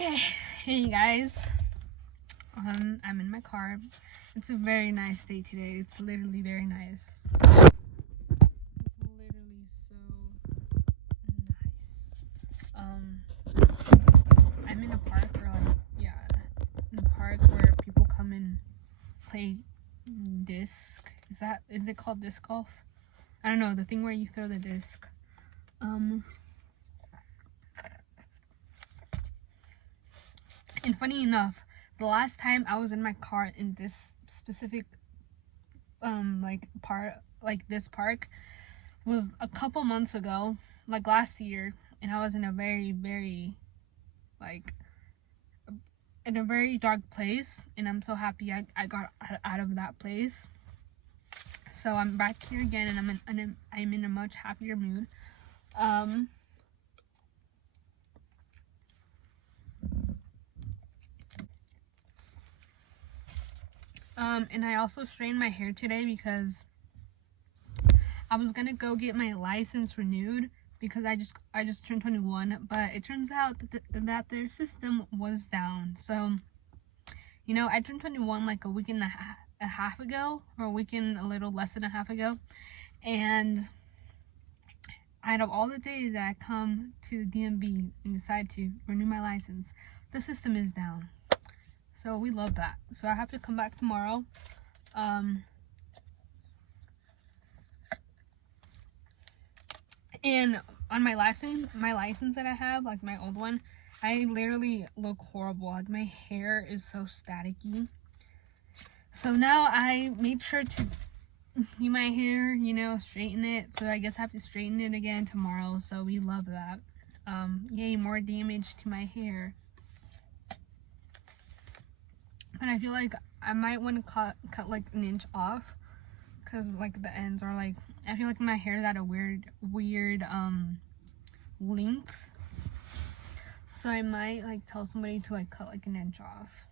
Okay, hey guys. I'm in my car. It's a very nice day today. It's literally very nice. It's literally so nice. I'm in a park in a park where people come and play disc. Is it called disc golf? I don't know, the thing where you throw the disc. And funny enough, the last time I was in my car in this specific this park was a couple months ago, like last year, and I was in a very dark place, and I'm so happy I got out of that place. So I'm back here again, and I'm in a much happier mood. And I also straightened my hair today because I was gonna go get my license renewed because I just turned 21, but it turns out that their system was down. So, you know, I turned 21 like a week and a half ago, or a weekend a little less than a half ago, and out of all the days that I come to DMV and decide to renew my license, the system is down. So we love that. So I have to come back tomorrow. And on my license that I have, like my old one, I literally look horrible. Like my hair is so staticky. So now I made sure to do my hair, you know, straighten it. So I guess I have to straighten it again tomorrow. So we love that. Yay, more damage to my hair. But I feel like I might want to cut like an inch off, because like the ends are like, I feel like my hair is at a weird length. So I might like tell somebody to like cut like an inch off.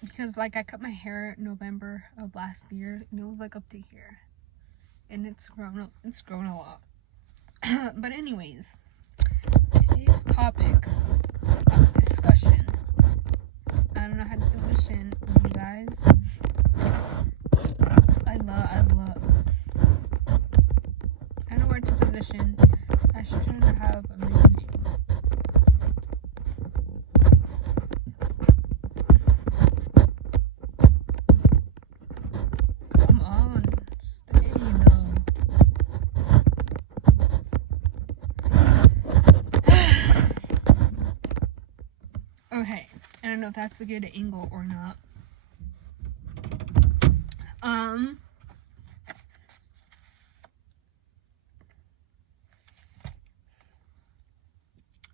Because like I cut my hair November of last year, and it was like up to here, and it's grown a lot. But anyways, today's topic of discussion. I don't know how to position you guys. I don't know where to position. I shouldn't have a movie. Come on, stay though. Okay, I don't know if that's a good angle or not.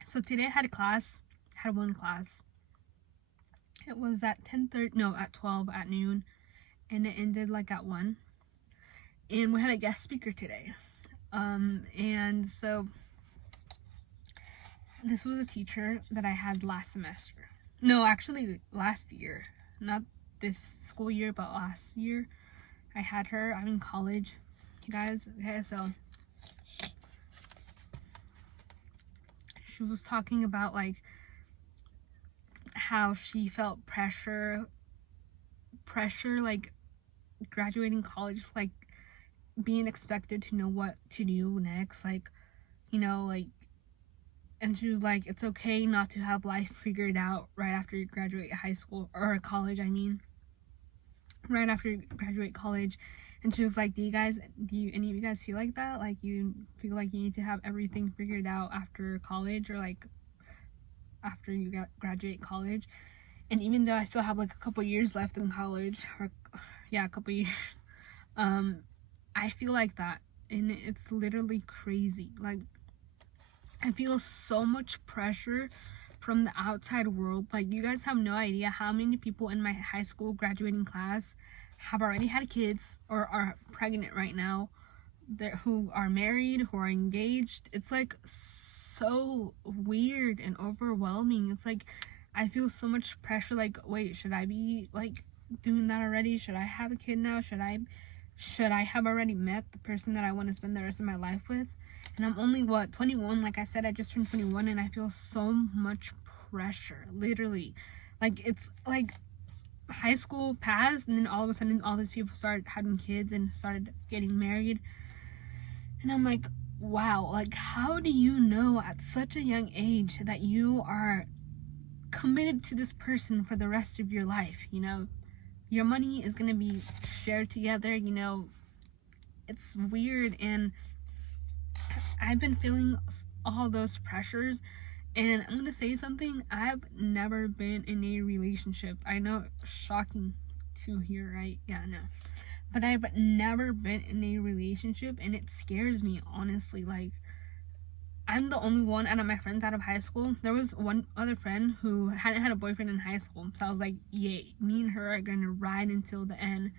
So today I had one class. It was at 12 at noon, and it ended like at 1. And we had a guest speaker today. And so this was a teacher that I had last semester. No, actually last year. Not this school year, but last year. I had her. I'm in college, you guys. Okay, so she was talking about like how she felt pressure like graduating college, like being expected to know what to do next, like, you know, like, and she was like, it's okay not to have life figured out right after you graduate high school, or college, I mean, right after you graduate college. And she was like, do any of you guys feel like that? Like, you feel like you need to have everything figured out after college, or like after you graduate college? And even though I still have like a couple years left in college, or a couple years, I feel like that, and it's literally crazy. Like, I feel so much pressure from the outside world. Like, you guys have no idea how many people in my high school graduating class have already had kids or are pregnant right now, who are married, who are engaged. It's like so weird and overwhelming. It's like I feel so much pressure. Like, wait, should I be like doing that already? Should I have a kid now? Should I have already met the person that I want to spend the rest of my life with? And I'm only, 21? Like I said, I just turned 21, and I feel so much pressure, literally. Like, it's like high school passed, and then all of a sudden, all these people started having kids and started getting married. And I'm like, wow, like, how do you know at such a young age that you are committed to this person for the rest of your life? You know, your money is going to be shared together, you know. It's weird, and I've been feeling all those pressures. And I'm gonna say something, I've never been in a relationship. I know, shocking to hear, right? Yeah, no. But I've never been in a relationship, and it scares me, honestly. Like, I'm the only one out of my friends out of high school. There was one other friend who hadn't had a boyfriend in high school. So I was like, yay, me and her are gonna ride until the end.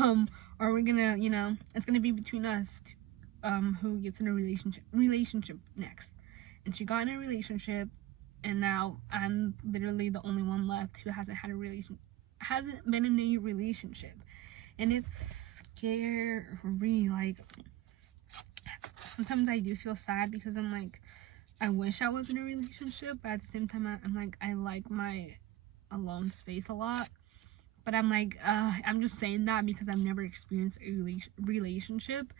Or we're gonna, you know, it's gonna be between us, who gets in a relationship next. And she got in a relationship, and now I'm literally the only one left who hasn't been in a relationship. And it's scary. Like, sometimes I do feel sad because I'm like, I wish I was in a relationship, but at the same time, I'm like, I like my alone space a lot. But I'm like, I'm just saying that because I've never experienced a relationship.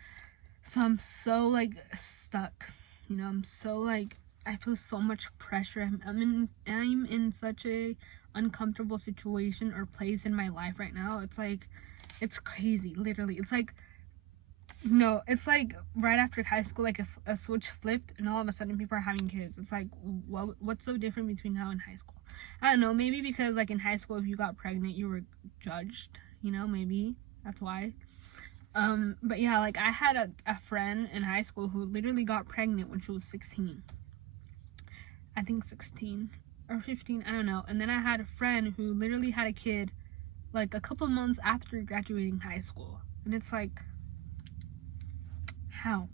So I'm so, like, stuck. You know, I'm so, like, I feel so much pressure. I'm in such a uncomfortable situation or place in my life right now. It's like, it's crazy, literally. It's like, no, it's like right after high school, like a switch flipped, and all of a sudden people are having kids. It's like, what's so different between now and high school? I don't know, maybe because, like, in high school, if you got pregnant, you were judged, you know, maybe that's why. But yeah, like, I had a friend in high school who literally got pregnant when she was 16. I think 16 or 15, I don't know. And then I had a friend who literally had a kid, like, a couple months after graduating high school. And it's like, how?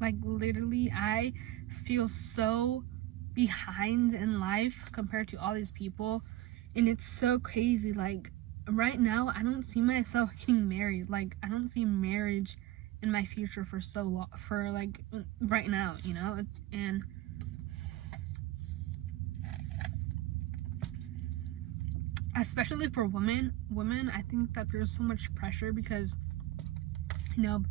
Like, literally, I feel so behind in life compared to all these people. And it's so crazy. Like, right now, I don't see myself getting married. Like, I don't see marriage in my future for so long, for, like, right now, you know. And especially for women, I think that there's so much pressure because, you know,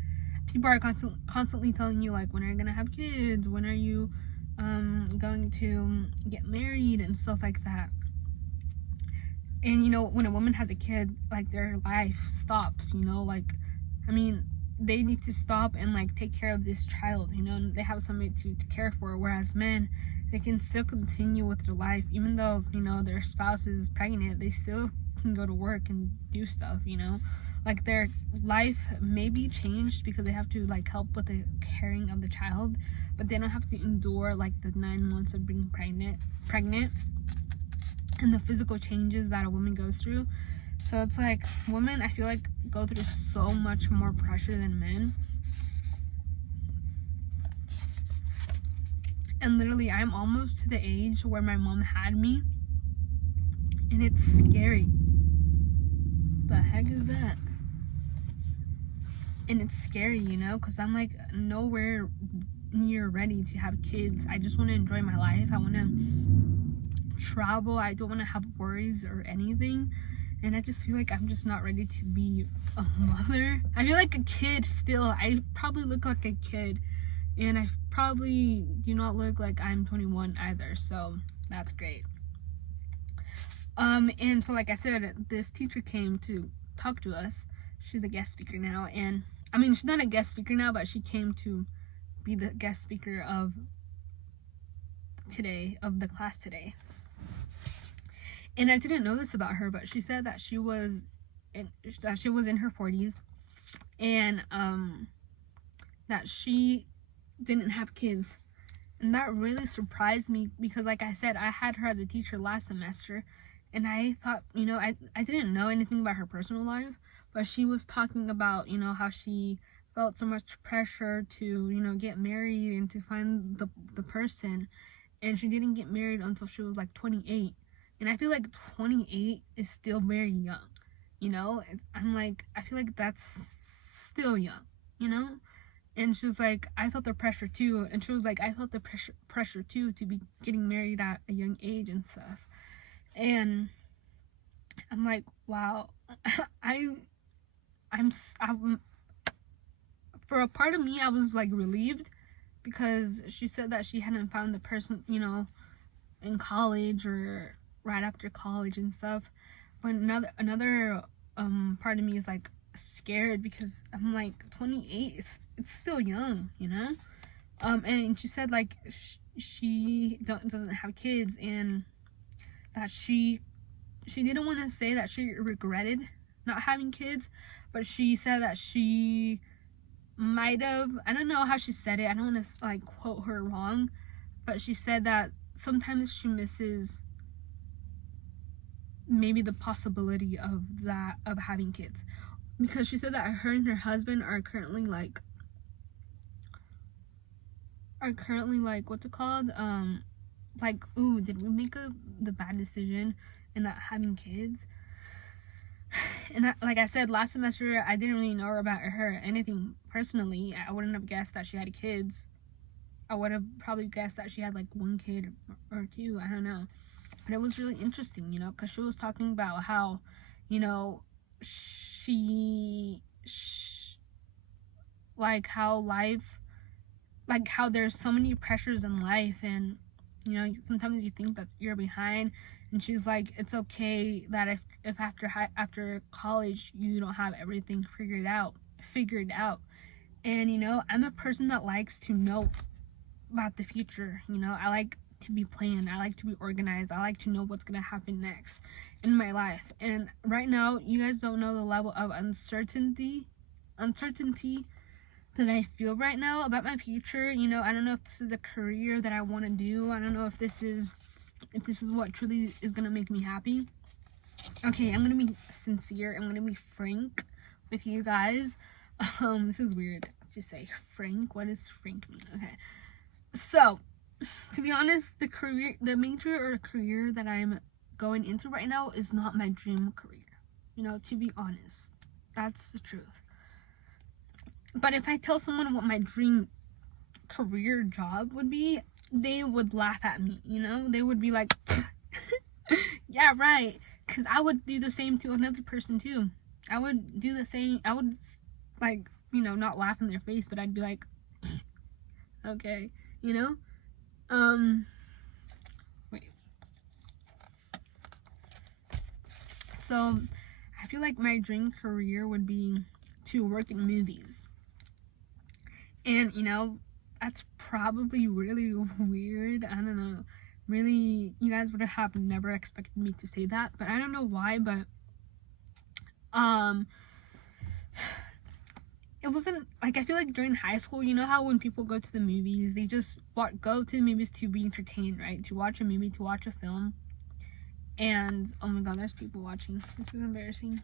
people are constantly telling you, like, when are you gonna have kids, when are you going to get married and stuff like that. And, you know, when a woman has a kid, like, their life stops, you know. Like, I mean, they need to stop and, like, take care of this child, you know, and they have somebody to care for. Whereas men, they can still continue with their life, even though, you know, their spouse is pregnant. They still can go to work and do stuff, you know. Like, their life may be changed because they have to, like, help with the caring of the child, but they don't have to endure, like, the 9 months of being pregnant and the physical changes that a woman goes through. So it's like, women, I feel like, go through so much more pressure than men. And literally, I'm almost to the age where my mom had me, and it's scary. What the heck is that? And it's scary, you know, because I'm, like, nowhere near ready to have kids. I just want to enjoy my life. I want to travel. I don't want to have worries or anything. And I just feel like I'm just not ready to be a mother. I feel like a kid still. I probably look like a kid, and I probably do not look like I'm 21 either, so that's great. And so, like I said, this teacher came to talk to us. She's a guest speaker now, and I mean, she's not a guest speaker now, but she came to be the guest speaker of the class today. And I didn't know this about her, but she said that she was in her 40s, and that she didn't have kids. And that really surprised me because, like I said, I had her as a teacher last semester, and I thought, you know, I didn't know anything about her personal life, but she was talking about, you know, how she felt so much pressure to, you know, get married and to find the person, and she didn't get married until she was like 28. And I feel like 28 is still very young, you know. I'm like, I feel like that's still young, you know. And she was like, I felt the pressure too. And she was like, I felt the pressure too to be getting married at a young age and stuff. And I'm like, wow. I'm for a part of me, I was like relieved, because she said that she hadn't found the person, you know, in college or right after college and stuff. But another part of me is like scared, because I'm like 28. It's still young, you know. And she said like she doesn't have kids, and that she didn't want to say that she regretted not having kids, but she said that she might have, I don't know how she said it, I don't want to like quote her wrong, but she said that sometimes she misses maybe the possibility of having kids, because she said that her and her husband are currently like what's it called, like, ooh, did we make the bad decision in not having kids? And like I said, last semester I didn't really know about her anything personally. I wouldn't have guessed that she had kids. I would have probably guessed that she had like one kid or two, I don't know. But it was really interesting, you know, because she was talking about how, you know, like how life, like how there's so many pressures in life, and you know, sometimes you think that you're behind. And she's like, it's okay that if after college you don't have everything figured out. And you know, I'm a person that likes to know about the future. You know, I like to be planned, I like to be organized, I like to know what's gonna happen next in my life. And right now, you guys don't know the level of uncertainty that I feel right now about my future. You know, I don't know if this is a career that I want to do. I don't know if this is what truly is gonna make me happy. Okay, I'm gonna be sincere, I'm gonna be frank with you guys. This is weird to say frank. What does frank mean? Okay, so to be honest, the major or career that I'm going into right now is not my dream career. You know, to be honest, that's the truth. But if I tell someone what my dream career job would be, they would laugh at me, you know? They would be like, yeah, right. Because I would do the same to another person too. I would do the same. I would, like, you know, not laugh in their face, but I'd be like, okay, you know? Wait. So, I feel like my dream career would be to work in movies. And, you know, that's probably really weird. I don't know. Really, you guys would have never expected me to say that, but I don't know why, but it wasn't like, I feel like during high school, you know how when people go to the movies, they just go to the movies to be entertained, right? To watch a movie, to watch a film. And oh my god, there's people watching. This is embarrassing.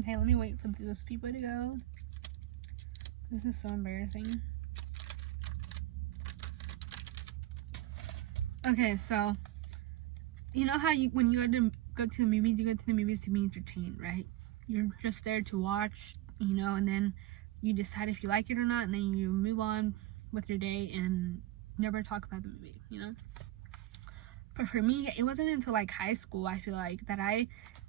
Okay, let me wait for those people to go. This is so embarrassing. Okay, so you know how when you had to go to the movies, you go to the movies to be entertained, right? You're just there to watch, you know, and then you decide if you like it or not, and then you move on with your day and never talk about the movie, you know? But for me, it wasn't until like high school, I feel like, that I,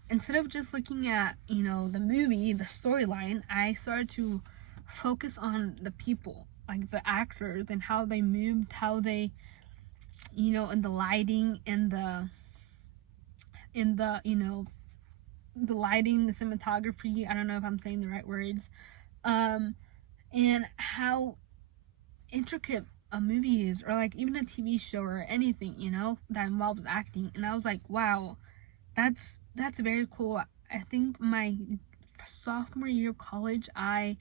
instead of just looking at, you know, the movie, the storyline, I started to focus on the people, like the actors and how they moved, how they, you know, and the lighting and the you know, the lighting, the cinematography, I don't know if I'm saying the right words, and how intricate a movie is, or like even a TV show or anything, you know, that involves acting. And I was like, wow, that's very cool. I think my sophomore year of college, I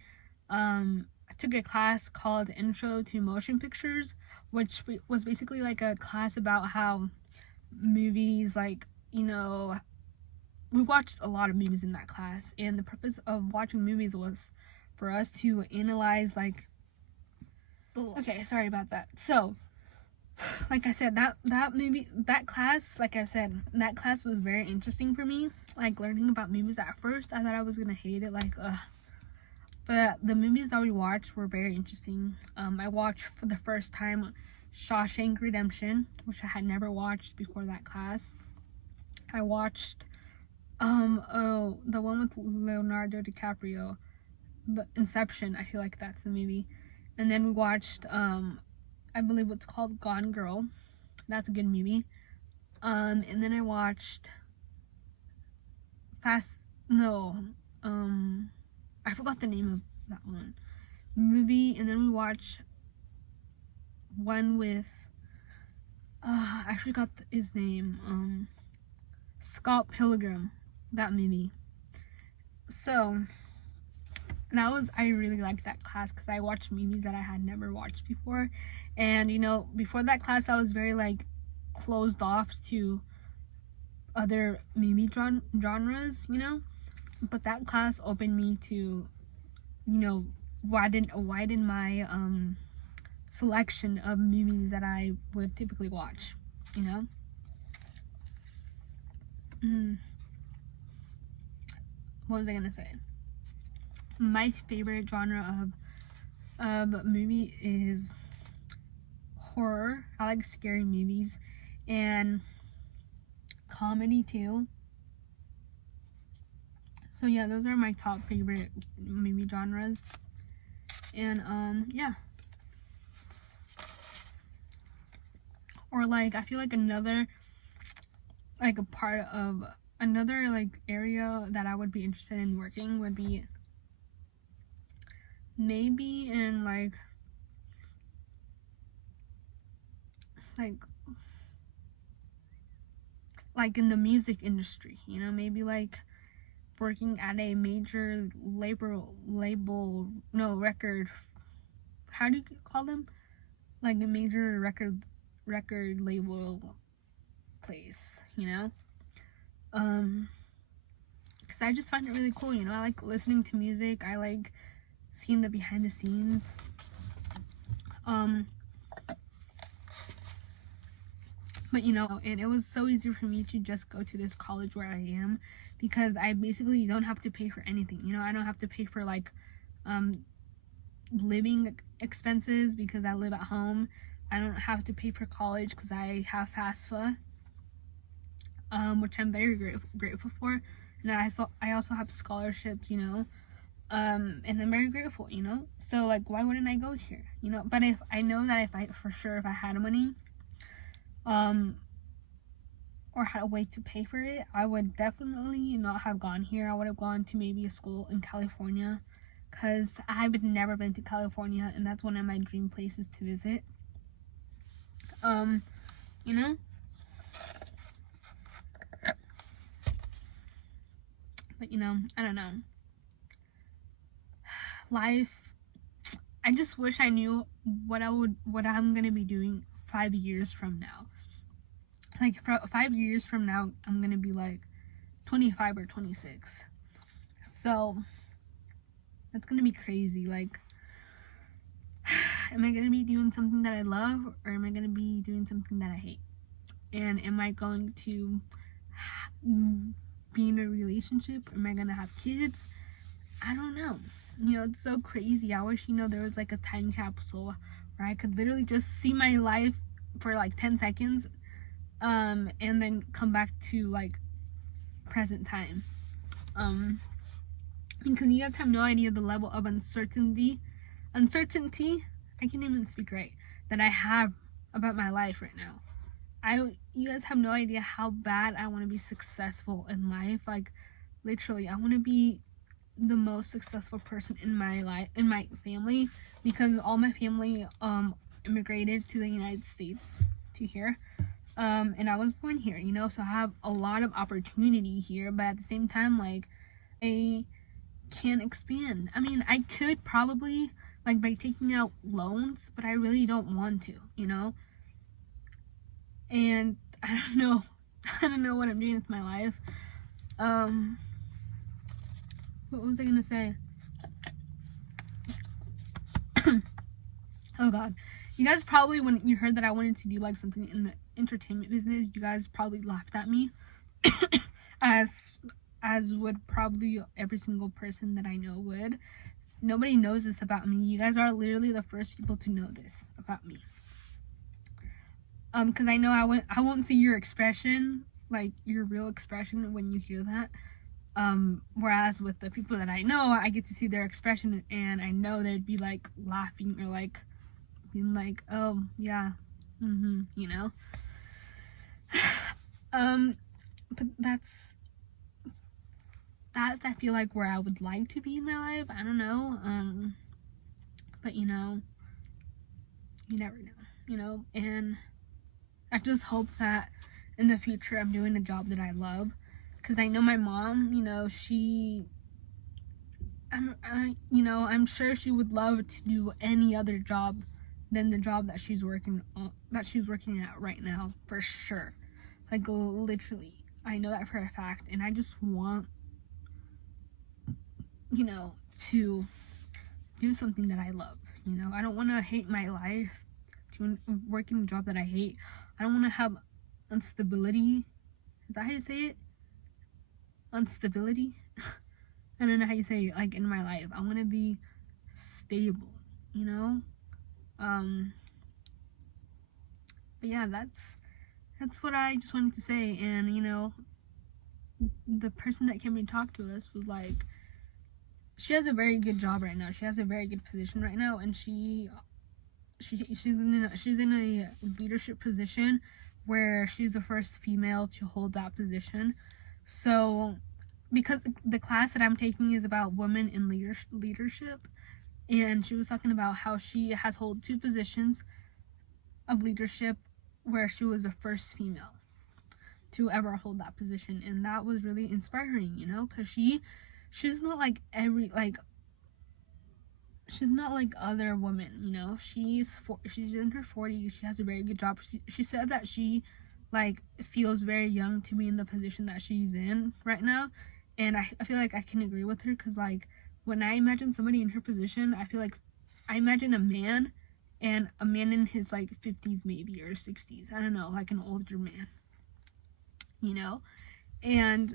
took a class called Intro to Motion Pictures, which was basically like a class about how movies, like, you know, we watched a lot of movies in that class, and the purpose of watching movies was for us to analyze, like, okay, sorry about that. So like I said, that class, like I said, that class was very interesting for me. Like learning about movies at first, I thought I was gonna hate it, like, but the movies that we watched were very interesting. I watched for the first time Shawshank Redemption, which I had never watched before that class. I watched the one with Leonardo DiCaprio, the Inception. I feel like that's the movie. And then we watched I believe it's called Gone Girl. That's a good movie. And then I watched I forgot the name of that one movie. And then we watched one with I forgot his name. Scott Pilgrim, that movie. So I really liked that class because I watched movies that I had never watched before. And before that class I was very like closed off to other movie genres, but that class opened me to widen my selection of movies that I would typically watch. What was I gonna say? My favorite genre of movie is horror. I like scary movies and comedy too. So yeah, those are my top favorite movie genres. And yeah. Or like I feel like another like a part of another like area that I would be interested in working would be maybe in like in the music industry, maybe like working at a major record, how do you call them, like a major record label place, because I just find it really cool. I like listening to music, I like seeing the behind the scenes. But and it was so easy for me to just go to this college where I am, because I basically don't have to pay for anything. I don't have to pay for like living expenses because I live at home. I don't have to pay for college because I have FAFSA, which I'm very grateful for. And I also have scholarships, and I'm very grateful, So like, why wouldn't I go here, But if I know that if I had money, or had a way to pay for it, I would definitely not have gone here. I would have gone to maybe a school in California, because I've never been to California, and that's one of my dream places to visit. But I don't know. Life, I just wish I knew what I'm gonna be doing 5 years from now. Like 5 years from now, I'm gonna be like 25 or 26. So that's gonna be crazy. Like, am I gonna be doing something that I love, or am I gonna be doing something that I hate? And am I going to be in a relationship? Am I gonna have kids? I don't know. It's so crazy. I wish there was like a time capsule where I could literally just see my life for like 10 seconds, and then come back to like present time. Because you guys have no idea the level of uncertainty, I can't even speak right, that I have about my life right now. You guys have no idea how bad I want to be successful in life. Like, literally, I want to be the most successful person in my life, in my family, because all my family immigrated to the United States, to here, and I was born here, so I have a lot of opportunity here. But at the same time, like, I can't expand. I mean, I could probably, like, by taking out loans, but I really don't want to, and I don't know what I'm doing with my life. What was I gonna say? Oh god. You guys probably, when you heard that I wanted to do like something in the entertainment business, you guys probably laughed at me. as would probably every single person that I know would. Nobody knows this about me. You guys are literally the first people to know this about me. Because I know I won't see your expression, like your real expression when you hear that. Whereas with the people that I know, I get to see their expression, and I know they'd be like laughing or like being like, oh yeah, you know. But that's I feel like where I would like to be in my life. I don't know. But you know, you never know, and I just hope that in the future I'm doing a job that I love, because I know my mom, I'm sure she would love to do any other job than the job that she's working at right now, for sure. Like literally, I know that for a fact, and I just want, to do something that I love. I don't want to hate my life to working a job that I hate. I don't want to have instability. Is that how you say it? Instability? I don't know how you say it, like in my life. I want to be stable, but yeah, that's what I just wanted to say. And the person that came and talked to us was like, she has a very good job right now. She has a very good position right now, and she's in a leadership position where she's the first female to hold that position. So, because the class that I'm taking is about women in leadership, and she was talking about how she has held 2 positions of leadership where she was the first female to ever hold that position, and that was really inspiring, because she's not like she's not like other women, she's in her 40s. She has a very good job. She said that she like feels very young to be in the position that she's in right now, and I feel like I can agree with her, because like when I imagine somebody in her position, I feel like I imagine a man in his like 50s maybe, or 60s, I don't know, like an older man, and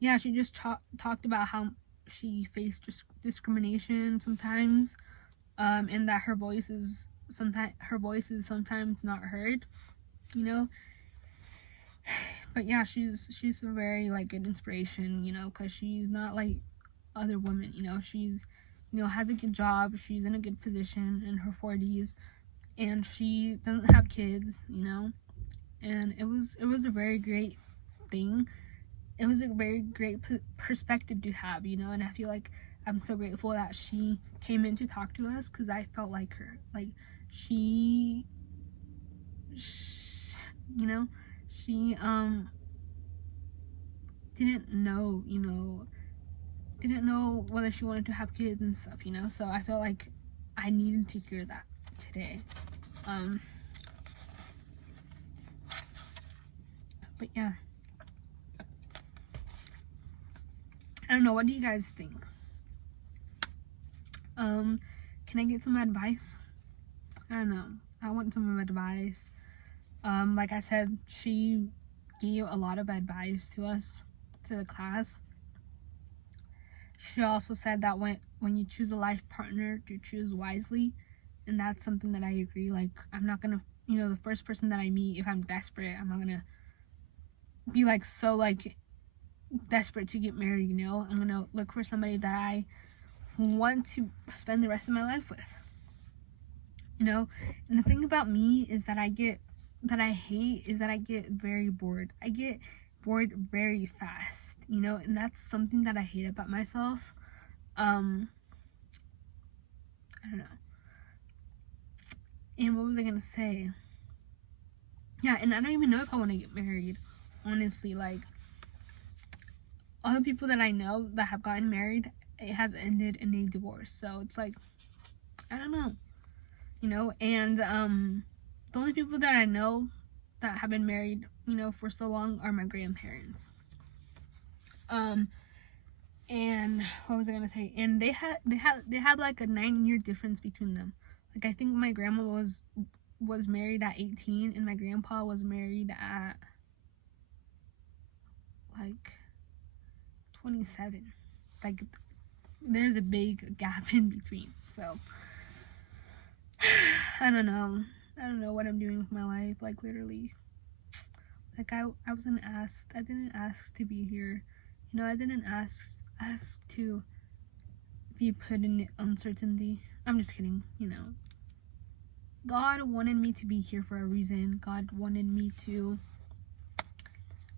yeah, she just talked about how she faced discrimination sometimes, and that her voice is sometimes not heard, but yeah, she's a very like good inspiration, because she's not like other women, she's has a good job, she's in a good position in her 40s, and she doesn't have kids, and it was a very great thing. It was a very great perspective to have, and I feel like I'm so grateful that she came in to talk to us, because I felt like her, like she didn't know whether she wanted to have kids and stuff, so I felt like I needed to hear that today. But yeah, I don't know, what do you guys think? Can I get some advice? I don't know, I want some advice. Like I said, she gave a lot of advice to us, to the class. She also said that when you choose a life partner, to choose wisely, and that's something that I agree. Like, I'm not gonna, the first person that I meet, if I'm desperate, I'm not gonna be like so like desperate to get married, I'm gonna look for somebody that I want to spend the rest of my life with, and the thing about me is that I get very bored. I get bored very fast, and that's something that I hate about myself. I don't know. And what was I gonna say? Yeah, and I don't even know if I want to get married, honestly. Like, all the people that I know that have gotten married, it has ended in a divorce. So it's like, I don't know, and the only people that I know that have been married, for so long are my grandparents. And what was I gonna say? And they had like a 9-year difference between them. Like I think my grandma was married at 18 and my grandpa was married at like 27. Like there's a big gap in between. So I don't know what I'm doing with my life. Like literally, like I wasn't asked. I didn't ask to be here. You know, I didn't ask to be put in uncertainty. I'm just kidding. You know, God wanted me to be here for a reason. God wanted me to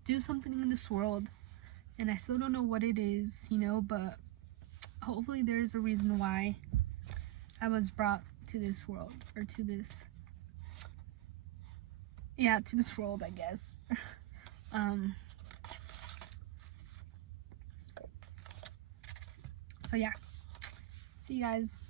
do something in this world, and I still don't know what it is. You know, but hopefully there's a reason why I was brought to this world, or to this world, I guess. So yeah, see you guys.